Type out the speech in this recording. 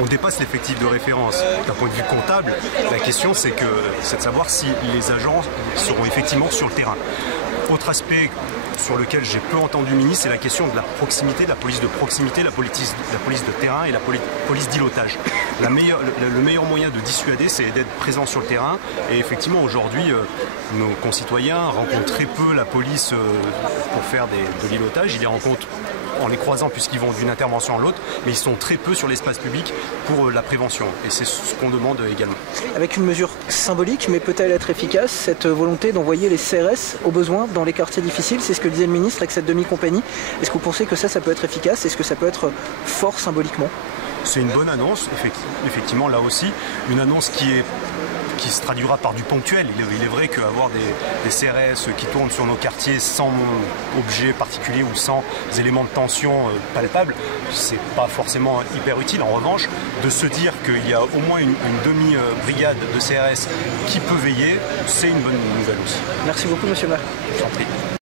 on dépasse l'effectif de référence. D'un point de vue comptable, la question c'est de savoir si les agents seront effectivement sur le terrain. Autre aspect sur lequel j'ai peu entendu le ministre, c'est la question de la proximité, de la police de proximité, la police de terrain et la police d'îlotage. Le meilleur moyen de dissuader, c'est d'être présent sur le terrain. Et effectivement, aujourd'hui, nos concitoyens rencontrent très peu la police pour faire de l'îlotage. Ils les rencontrent en les croisant puisqu'ils vont d'une intervention à l'autre, mais ils sont très peu sur l'espace public pour la prévention. Et c'est ce qu'on demande également. Avec une mesure symbolique, mais peut-elle être efficace, cette volonté d'envoyer les CRS au besoin dans les quartiers difficiles? C'est ce que disait le ministre avec cette demi-compagnie. Est-ce que vous pensez que ça peut être efficace? Est-ce que ça peut être fort symboliquement? C'est une bonne annonce, effectivement, là aussi. Une annonce qui se traduira par du ponctuel. Il est vrai qu'avoir des CRS qui tournent sur nos quartiers sans objet particulier ou sans éléments de tension palpables, c'est pas forcément hyper utile. En revanche, de se dire qu'il y a au moins une demi-brigade de CRS qui peut veiller, c'est une bonne nouvelle aussi. Merci beaucoup, monsieur le maire. Je vous en prie.